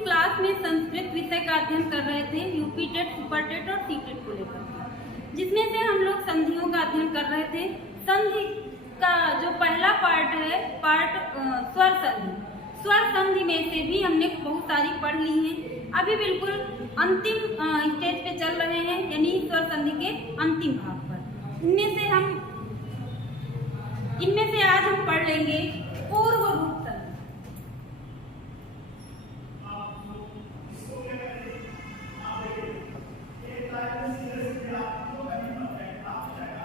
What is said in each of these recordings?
Class में संस्कृत विषय का अध्ययन कर रहे थे, यूपी टेट, सुपर टेट और सीटेट को लेकर, जिसमें से हम लोग संधियों का अध्ययन कर रहे थे। संधि का जो पहला पार्ट है, स्वर संधि। स्वर संधि में से भी हमने बहुत सारी पढ़ ली हैं। अभी बिल्कुल अंतिम स्टेज पे चल रहे हैं, यानी स्वर संधि के अंतिम भाग पर। इनमें से आज हम पढ़ लेंगे पूर्व रूप संधि।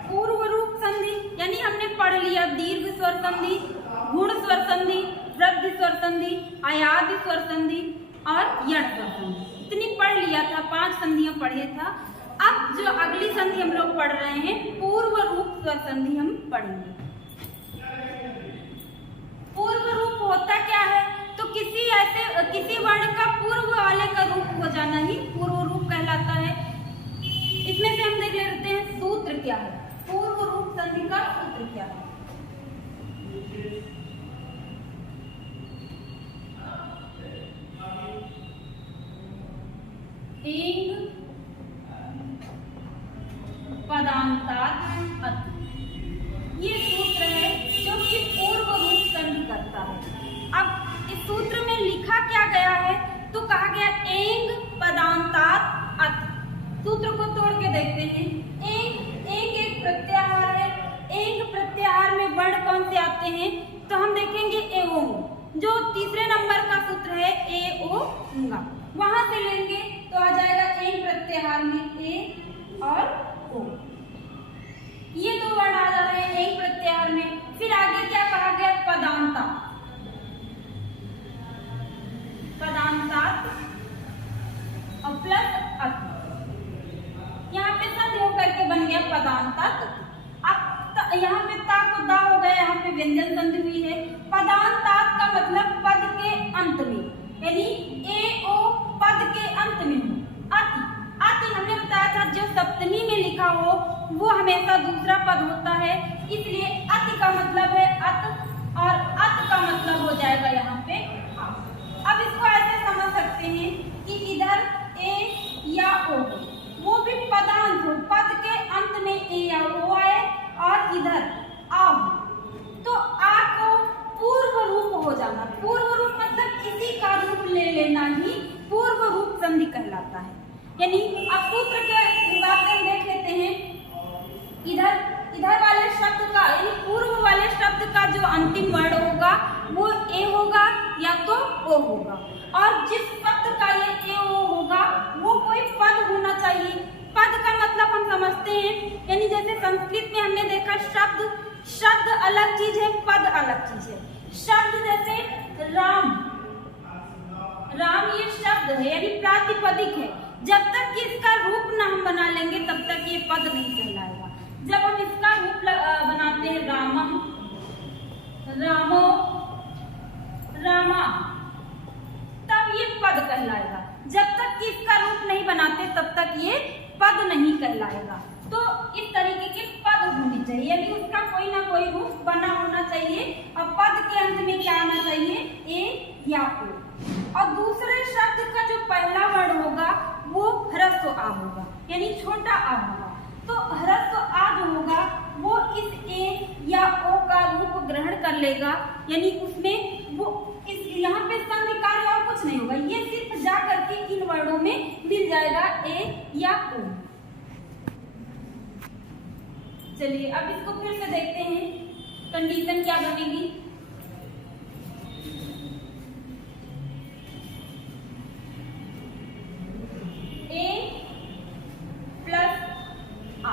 पूर्व रूप संधि यानी हमने पढ़ लिया दीर्घ स्वर संधि, गुण स्वर संधि, वृद्धि स्वर संधि, अयाद्य स्वर संधि और यण स्वर संधि। इतनी पढ़ लिया था, 5 संधियां पढ़े था। अब जो अगली संधि हम लोग पढ़ रहे हैं, पूर्व रूप स्वर संधि हम पढ़ेंगे। पूर्व रूप होता क्या है? तो किसी वर्ण का पूर्व वाले का रूप हो जाना ही पूर्व रूप कहलाता है। इसमें से हम देख लेते हैं सूत्र क्या है, पूर्व रूप संधि का सूत्र क्या है। एंग पदांतात् अत्, ये सूत्र है जो कि पूर्व रूप संधि करता है। अब इस सूत्र में लिखा क्या गया है? तो कहा गया एंग पदांतात् अत्। सूत्र को तोड़ के देखते हैं। एंग एक प्रत्याहार है। एंग प्रत्याहार में वर्ण कौन से आते हैं? तो हम देखेंगे एवं, जो तीसरे नंबर का सूत्र है ए ओ ऊंगा, वहां से लेंगे तो आ जाएगा एंग प्रत्याहार में ए और ओ। ये 2 वर्ण आ जा रहे हैं एंग प्रत्याहार में। फिर आगे क्या कहा गया? पदांता, पदांतात् और प्लस अत्। यहाँ पे संधि होकर के बन गया पदांतात्। अब यहाँ पे ता को दा हो गया, यहाँ पे व्यंजन संधि हुई है। पदांतात् का मतलब पद के अंत में, यानी ए ओ पद के अंत में हो। अति हमने बताया था जो सप्तमी में लिखा हो वो हमेशा दूसरा पद होता है, इसलिए अति का मतलब है अत और अत का मतलब हो जाएगा यहाँ पे आ। अब इसको ऐसे समझ सकते हैं कि इधर ए या ओ, वो भी पदांत हो, पद के अंत में ए या ओ आए और इधर आ हो, तो आ को पूर्व रूप हो जाना। पूर्व रूप मतलब इसी का रूप ले लेना ही पूर्व रूप संधि कहलाता है। यानी अब सूत्र के हिसाब से देख लेते हैं। इधर वाले शब्द का, यानी पूर्व वाले शब्द का जो अंतिम वर्ण होगा वो ए होगा या तो ओ होगा, और जिस शब्द का ये ए ओ होगा वो कोई पद होना चाहिए। पद का मतलब हम समझते हैं, यानी जैसे संस्कृत में हमने देखा शब्द अलग चीज है, पद अलग चीज है। शब्द जैसे राम ये शब्द है, यानी प्रातिपदिक है। जब तक कि इसका रूप ना हम बना लेंगे तब तक ये पद नहीं कहलाएगा। जब हम इसका रूप बनाते हैं रामम, रामो, रामा, तब ये पद कहलाएगा। जब तक कि इसका रूप नहीं बनाते तब तक ये पद नहीं कहलाएगा। तो इस तरीके के पद होनी चाहिए, यानी उसका कोई ना कोई रूप बना होना चाहिए और पद के अंत में क्या आना चाहिए? ए या ओ। और दूसरे शब्द का जो पहला वर्ण होगा वो ह्रस्व आ होगा, यानी छोटा आ होगा। तो ह्रस्व आ जो होगा वो इस ए या ओ का रूप ग्रहण कर लेगा, यानी उसमें वो इस यहाँ पे संधि कार्य और कुछ नहीं होगा, ये सिर्फ जा करके इन वर्णों में मिल जाएगा ए या ओ। चलिए अब इसको फिर से देखते हैं, कंडीशन क्या बनेगी। ए प्लस आ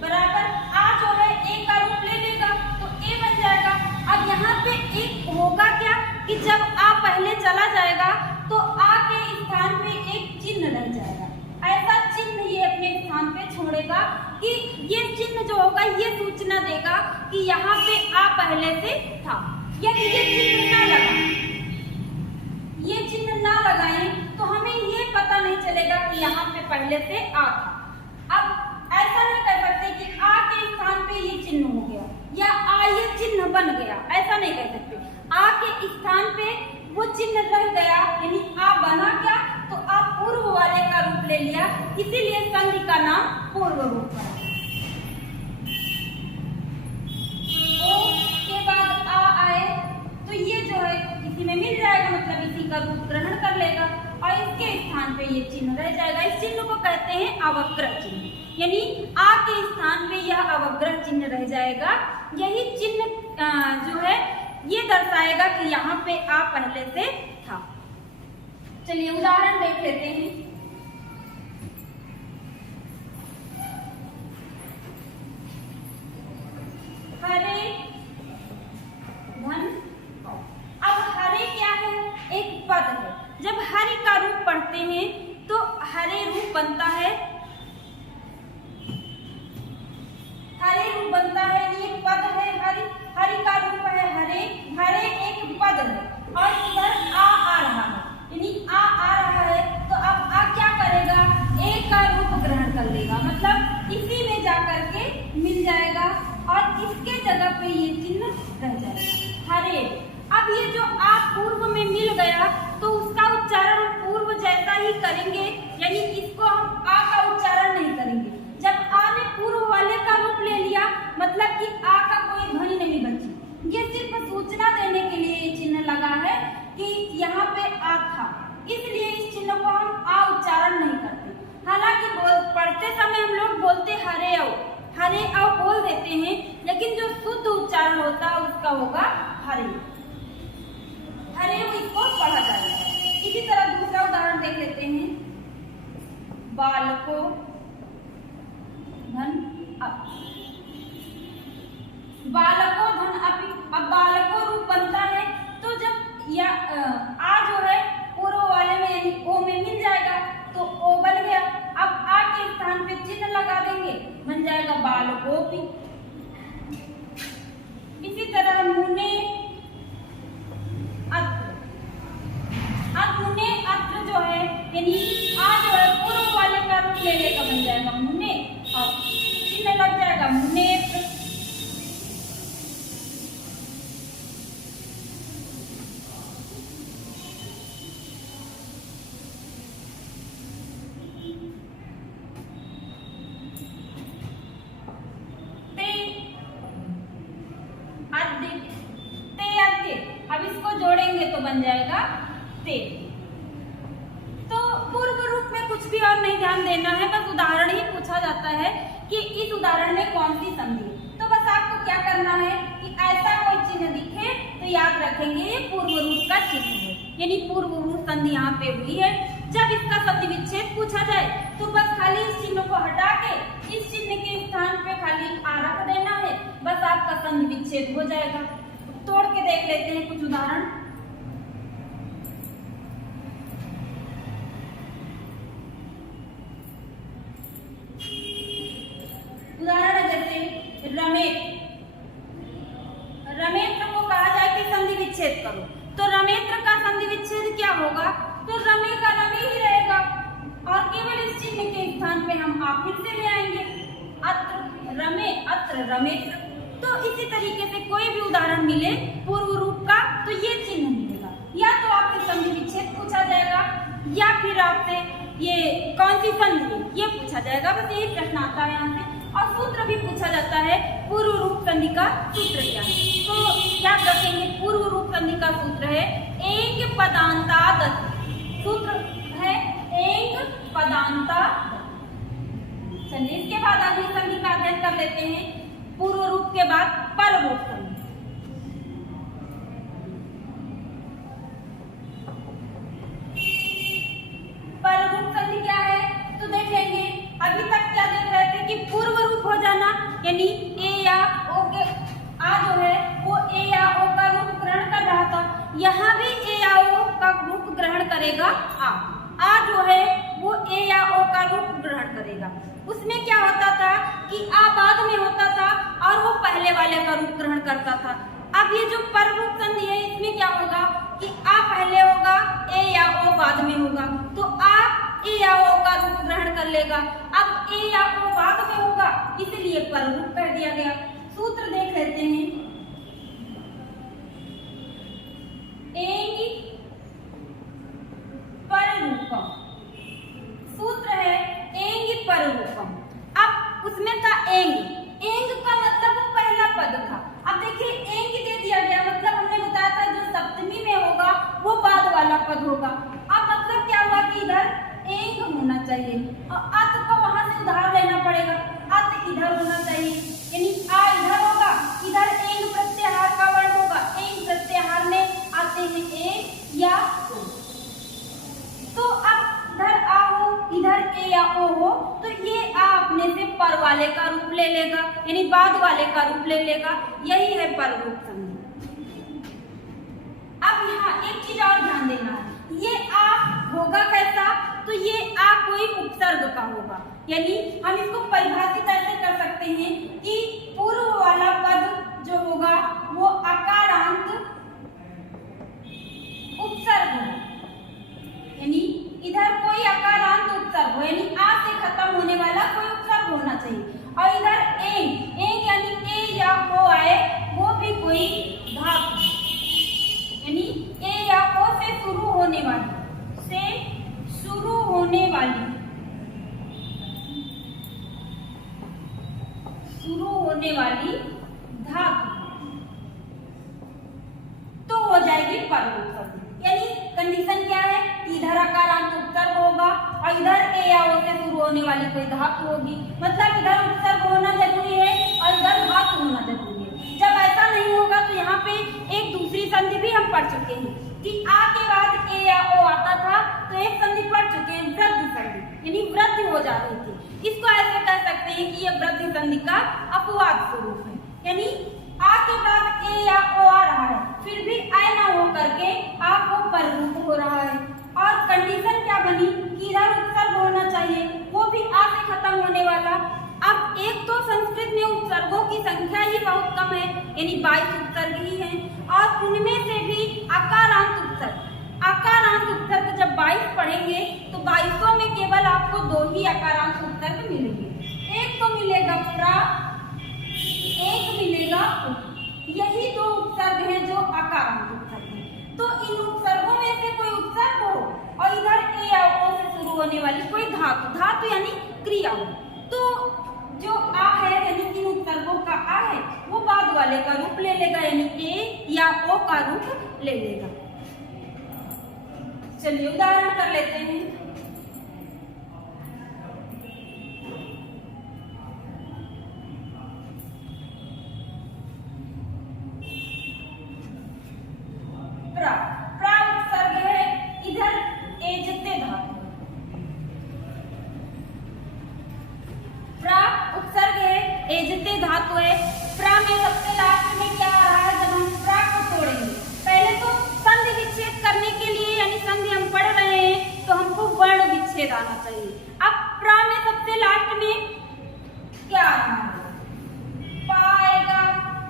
बराबर आ जो है ए का रूप ले लेगा तो ए बन जाएगा। अब यहाँ पे एक होगा क्या कि जब आ पहले चला जाएगा तो आ के स्थान पे एक चिन्ह रह जाएगा। ऐसा चिन्ह ये अपने स्थान पे छोड़ेगा कि ये चिन्ह जो होगा ये सूचना देगा कि यहाँ पे आ पहले से था। यदि ये चिन्ह ना लगाएं तो हमें ये पता नहीं चलेगा कि यहाँ पे पहले से आ था। अब ऐसा नहीं कर सकते कि आ के स्थान पे ये चिन्ह हो गया या आ ये चिन्ह बन गया, ऐसा नहीं कर सकते। आ के स्थान पे वो चिन्ह रह गया, यानी आ बना ले लिया, इसीलिए संधि का नाम पूर्व रूप पड़ा। ओ के बाद आ आए तो ये जो है इसी में मिल जाएगा, मतलब इसी का रूप ग्रहण कर लेगा और इसके स्थान पे ये चिन्ह रह जाएगा। इस चिन्ह को कहते हैं अवग्रह चिन्ह, यानी आ के स्थान पे यह अवग्रह चिन्ह रह जाएगा। यही चिन्ह जो है ये दर्शाएगा कि यहाँ पे आ पहले से था। चलिए उदाहरण देख लेते हैं। हरे धन, अब हरे क्या है, एक पद है। जब हरि का रूप पढ़ते हैं तो हरे रूप बनता है, हरे रूप बनता है, ये पद है हरि, हरि का रूप है हरे, हरे एक पद है और इधर आ रहा है, यानी आ रहा है तो अब आ क्या करेगा, ए का रूप ग्रहण कर लेगा, मतलब इसी में जाकर के मिल जाएगा और इसके जगह पे ये चिन्ह रह जाएगा हरे। अब ये जो आ पूर्व में मिल गया तो उसका उच्चारण पूर्व जैसा ही करेंगे, यानी इसको हम आ का उच्चारण नहीं करेंगे। जब आ ने पूर्व वाले का रूप ले लिया मतलब कि आ का कोई ध्वनि नहीं बची। ये सिर्फ सूचना देने के लिए ये चिन्ह लगा है कि यहाँ पे आ था, इसलिए इस चिन्ह को हम आ उच्चारण नहीं करते। हालांकि पढ़ते समय हम लोग बोलते हरे औ बोल देते हैं, लेकिन जो शुद्ध उच्चारण होता है उसका होगा हरे, हरे इसको पढ़ा जाएगा। इसी तरह दूसरा उदाहरण देख लेते हैं। बालको धन अप, बालको धन अपि, अब बालको रूप बनता है तो जब या आ जो है पूर्व वाले में यानी ओ में मिल जाएगा तो ओ बन गया। अब आ के स्थान पे चिन्ह लगा देंगे, बन जाएगा बालकोपि। इसी तरह मुने अत्र, अब मुने अत्र जो है यानी आ जो है पूर्व वाले का रूप ले लेगा, बन जाएगा मुने और चिन्ह लग जाएगा मुनेत्र। अब इसको जोड़ेंगे तो बन जाएगा ते। तो पूर्व रूप में कुछ भी और नहीं ध्यान देना है, बस उदाहरण ही पूछा जाता है कि इस उदाहरण में कौन सी संधि। तो बस आपको क्या करना है कि ऐसा कोई चिन्ह दिखे तो याद रखेंगे ये पूर्व रूप का चिन्ह है, यानी पूर्व रूप संधि यहाँ पे हुई है। जब इसका संधि विच्छेद पूछा जाए तो बस खाली इस चिन्ह को हटा के इस चिन्ह के स्थान पे खाली आ रख देना है, बस आपका संधि विच्छेद हो जाएगा। तोड़ के देख लेते हैं कुछ उदाहरण। उदाहरण जैसे रमेश, रमेत्र को कहा जाए कि संधि विच्छेद करो तो रमेत्र का संधि विच्छेद क्या होगा, तो रमे का रमे ही रहेगा और केवल इस चिन्ह के स्थान पे हम आप फिर से ले आएंगे अत्र रमे अत्र रमेत्र। तो इसी तरीके से कोई भी उदाहरण मिले पूर्व रूप का तो ये चिन्ह मिलेगा, या तो आपसे संधि विच्छेद पूछा जाएगा या फिर आपसे ये कौन सी संधि ये पूछा जाएगा, बस यही प्रश्न आता है यहाँ से। और सूत्र भी पूछा जाता है पूर्व रूप संधि का सूत्र क्या है, तो क्या रखेंगे, पूर्व रूप संधि का सूत्र है एक पदांतादत, सूत्र है एक पदांता। चलिए इसके बाद अगली संधि का अध्ययन कर लेते हैं। पूर्व रूप के बाद पर रूप संधि। पर रूप संधि क्या है तो देख लेंगे। अभी तक क्या देख रहे थे कि पूर्व रूप हो जाना यानी ए या ओ के आ जो है वो ए या ओ का रूप ग्रहण कर रहा था, यहाँ भी ए या ओ का रूप ग्रहण करेगा आ जो है वो ए या ओ का रूप ग्रहण करेगा। उसमें क्या होता था कि आ बाद में होता था और वो पहले वाले का रूप ग्रहण करता था। अब ये जो पर रूप संधि है इसमें क्या होगा कि आ पहले होगा ए या ओ बाद में होगा, तो आ ए या ओ का रूप ग्रहण कर लेगा। अब ए या ओ बाद में होगा इसलिए पर रूप कह दिया गया। सूत्र देख लेते हैं। एंग पर रूपम सूत्र है चाहिए, और अत को वहां से उधार लेना पड़ेगा। अत इधर होना चाहिए, यानी आ इधर होगा, इधर एंग प्रत्याहार का वर्ण होगा। एंग प्रत्याहार में आते हैं ए या ओ। तो अब इधर आ हो, इधर ए या ओ हो, तो ये आ अपने से पर वाले का रूप ले लेगा, यानी बाद वाले का रूप ले लेगा। यही है पररूप संधि। अब यहाँ एक चीज और ध्यान देना है, ये आ होगा कैसा, तो ये आ कोई उपसर्ग का होगा, यानी हम इसको परिभाषित ऐसे कर सकते हैं कि पूर्व वाला पद जो होगा वो अकारांत उपसर्ग हो, यानी इधर कोई अकारांत उपसर्ग हो, यानी आ से खत्म होने वाला कोई उपसर्ग होना चाहिए। और इधर एंग, एंग यानी ए या ओ आए, वो भी कोई धातु, यानी ए या ओ से शुरू होने वाली धातु तो हो जाएगी पररूप संधि। यानी कंडीशन क्या है, इधर अकारांत उपसर्ग होगा और इधर ए या ओ से शुरू होने वाली कोई धातु होगी, मतलब इधर उपसर्ग होना जरूरी है और इधर धातु होना जरूरी है। जब ऐसा नहीं होगा तो यहाँ पे एक दूसरी संधि भी हम पढ़ चुके हैं कि आ के बाद ए या ओ आता था, तो एक संधि पढ़ चुके हैं वृद्धि संधि, यानी वृद्धि हो जा रही थी। इसको ऐसे कह सकते हैं कि यह वृद्धि संधि का अपवाद स्वरूप है, यानी आ के बाद ए या ओ आ रहा है, फिर भी आय ना हो करके आ को पररूप हो रहा है। और कंडीशन क्या बनी कि इधर उपसर्ग होना चाहिए, वो भी आ से खत्म होने वाला। अब एक तो संस्कृत में उपसर्गों की संख्या ही बहुत कम है, यानी 22 उपसर्ग ही हैं, और उनमें से भी अकारांत उपसर्ग जब 22 पढ़ेंगे तो 22 में केवल आपको 2 ही अकारांत उपसर्ग मिलेंगे। एक तो मिलेगा प्रा, एक मिलेगा उ। यही 2 उपसर्ग हैं जो अकारांत उपसर्ग हैं। तो इन उपसर्गों में से कोई उपसर्ग हो और इधर ए या ओ से शुरू होने वाली कोई धातु यानी क्रिया हो, तो जो आ है यानी इन उपसर्गों का आ है वो बाद वाले का रूप ले लेगा, यानी ए या ओ का रूप ले लेगा। चलिए उदाहरण कर लेते हैं। प्रा उपसर्ग है, इधर एजते धातु। प्रा उपसर्ग है, एजते धातु है। प्रा में सबसे लास्ट में क्या आ रहा है, जब हम प्रा को तोड़ेंगे, पहले तो संधि विच्छेद करने के लिए, यानी संधि हम पढ़ रहे हैं तो हमको वर्ण विच्छेद आना चाहिए। अब प्रा में सबसे लास्ट में क्या आ रहा है, पा आएगा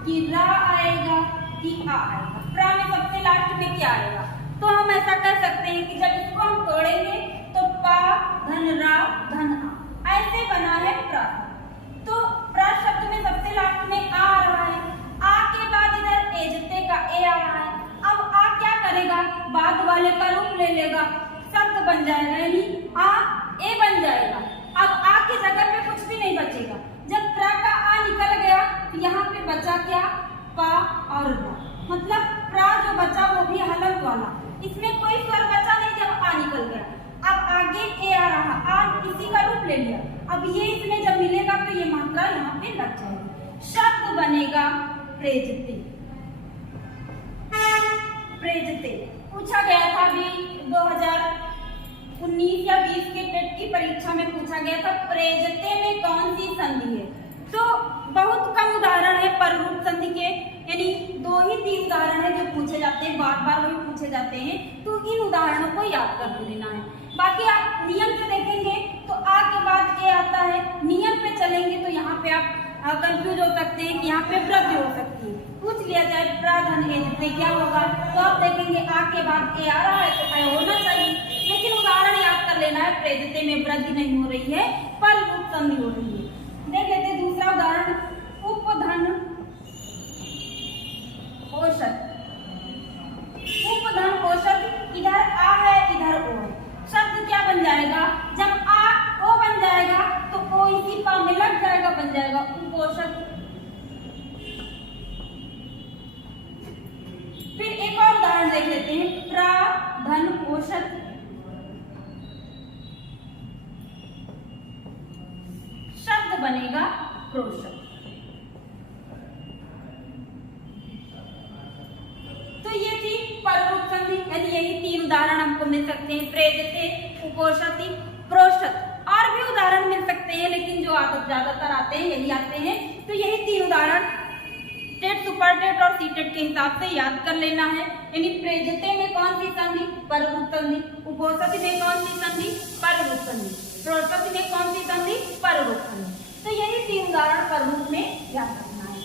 कि रा आएगा कि आ आएगा। प्रा में सबसे लास्ट में क्या आएगा, तो हम ऐसा कर सकते हैं कि जब इसको हम तोड़ेंगे तो पा धन रा धन आ, ऐसे बना है प्रा। तो प्रा शब्द में सबसे लास्ट में आ रहा है, आ के बाद इधर एजते का ए आ रहा है। अब आ क्या करेगा, बाद वाले का रूप ले लेगा, शब्द बन जाएगा, यानी आ ए बन जाएगा। अब आ की जगह पे कुछ भी नहीं बचेगा। जब प्रा का आ निकल गया तो यहाँ पे बचा क्या, पा और रा, मतलब प्रा जो बचा वो भी हलंत वाला, इसमें कोई स्वर बचा नहीं जब आ निकल गया। अब आगे ए आ रहा, आ इसी का रूप ले लिया। अब ये इसमें जब मिलेगा तो ये मात्रा यहाँ पे लग जाएगी, शब्द बनेगा प्रेजते। प्रेजते पूछा गया था अभी 2019 या 20 के टेट की परीक्षा में पूछा गया था, प्रेजते में कौन सी संधि है। तो बहुत कम उदाहरण है पररूप संधि के, यानी 2 ही 3 उदाहरण है जो पूछे जाते हैं, बार बार वही पूछे जाते हैं, तो इन उदाहरणों को याद कर लेना है। बाकी आप नियम से देखेंगे तो आ के बाद ए आता है, नियम पे चलेंगे तो यहाँ पे आप कंफ्यूज हो सकते हैं कि यहाँ पे वृद्धि हो सकती है। पूछ लिया जाए प्राधन एजते क्या होगा, तो आप देखेंगे आ के बाद ए आ रहा है तो ए होना चाहिए, लेकिन उदाहरण याद कर लेना है, प्रेजते में वृद्धि नहीं हो रही है, पररूप संधि हो रही है। देख लेते हैं दूसरा उदाहरण, उपधन औषध। उपधन औषध, इधर आ है इधर ओ है, शब्द क्या बन जाएगा, जब आ ओ बन जाएगा तो ओ इसी पा में लग जाएगा, बन जाएगा उपोषध। फिर एक और उदाहरण देख लेते हैं, प्रा धन औषध। बनेगा प्रोषक। तो ये थी पररूप संधि, यानी यही 3 उदाहरण हमको मिल सकते हैं, प्रेजते, उपोषति, प्रोषक। और भी उदाहरण मिल सकते हैं, लेकिन जो ज्यादातर आते हैं यही आते हैं। तो यही 3 उदाहरण टेट, सुपर टेट और सीटेट के हिसाब से याद कर लेना है। यानी प्रेजते में कौन सी संधि? पररूप संधि। उपोषति में कौन सी संधि? पररूप संधि। प्रोषक में कौन सी संधि? पररूप संधि। तो यही 3 उदाहरण पररूप में याद रखना है।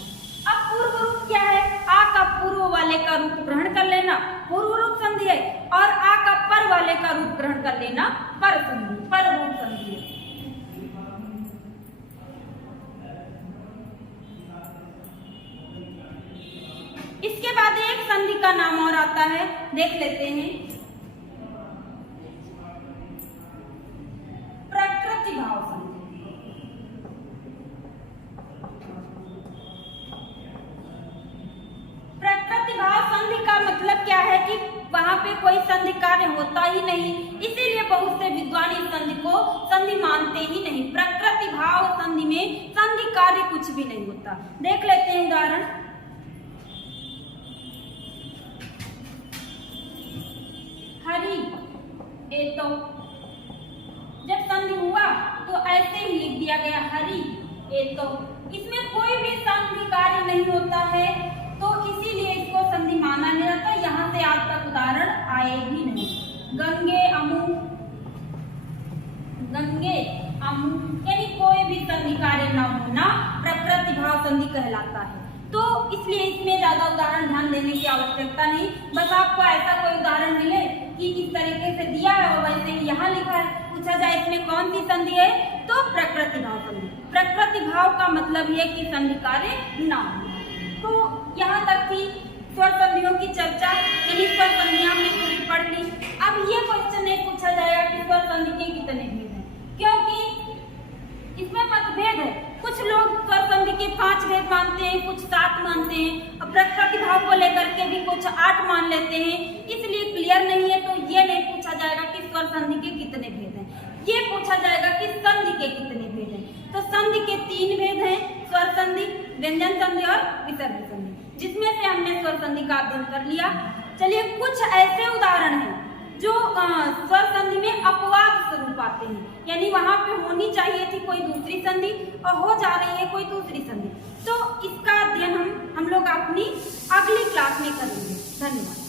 अब पूर्व रूप क्या है? आ का पूर्व वाले का रूप ग्रहण कर लेना पूर्व रूप संधि है, और आ का पर वाले का रूप ग्रहण कर लेना पर संधि, पर रूप संधि है। इसके बाद एक संधि का नाम और आता है, देख लेते हैं, प्रकृति भाव संधि। प्रकृति भाव संधि का मतलब क्या है कि वहां पे कोई संधि कार्य होता ही नहीं, इसीलिए बहुत से विद्वान इस संधि को संधि मानते ही नहीं। प्रकृति भाव संधि में संधि कार्य कुछ भी नहीं होता। देख लेते हैं उदाहरण, हरि एतो। जब संधि हुआ तो ऐसे ही लिख दिया गया हरि एतो। इसमें कोई भी संधि कार्य नहीं होता है, तो इसीलिए इसको संधि माना नहीं जाता। यहाँ से आज तक उदाहरण आए भी नहीं। गंगे अमु, गंगे अमु, यानी कोई भी संधि कार्य न होना प्रकृति भाव संधि कहलाता है। तो इसलिए इसमें ज्यादा उदाहरण ध्यान देने की आवश्यकता नहीं। बस आपको ऐसा कोई उदाहरण मिले कि इस तरीके से दिया है और वैसे ही यहाँ लिखा है, पूछा जाए इसमें कौन सी संधि है, तो प्रकृति भाव संधि। प्रकृति भाव का मतलब है कि संधि कार्य न हो। तो यहाँ तक थी स्वर संधियों की चर्चा, यानी स्वर संधियां हमने पूरी पढ़ ली। अब ये क्वेश्चन नहीं पूछा जाएगा कि स्वर संधि के कितने भेद हैं, क्योंकि इसमें मतभेद है। कुछ लोग स्वर संधि के 5 भेद मानते हैं, कुछ 7 मानते हैं, और प्रकृति भाव को लेकर के भी कुछ 8 मान लेते हैं। इसलिए क्लियर नहीं है, तो ये नहीं पूछा जाएगा कि स्वर संधि के कितने भेद हैं, ये पूछा जाएगा कि संधि के कितने भेद हैं। तो संधि के 3 भेद हैं, स्वर संधि, व्यंजन संधि और विसर्ग संधि, जिसमें से हमने स्वर संधि का अध्ययन कर लिया। चलिए कुछ ऐसे उदाहरण हैं जो स्वर संधि में अपवाद स्वरूप आते हैं, यानी वहां पे होनी चाहिए थी कोई दूसरी संधि और हो जा रही है कोई दूसरी संधि। तो इसका अध्ययन हम लोग अपनी अगली क्लास में करेंगे। धन्यवाद।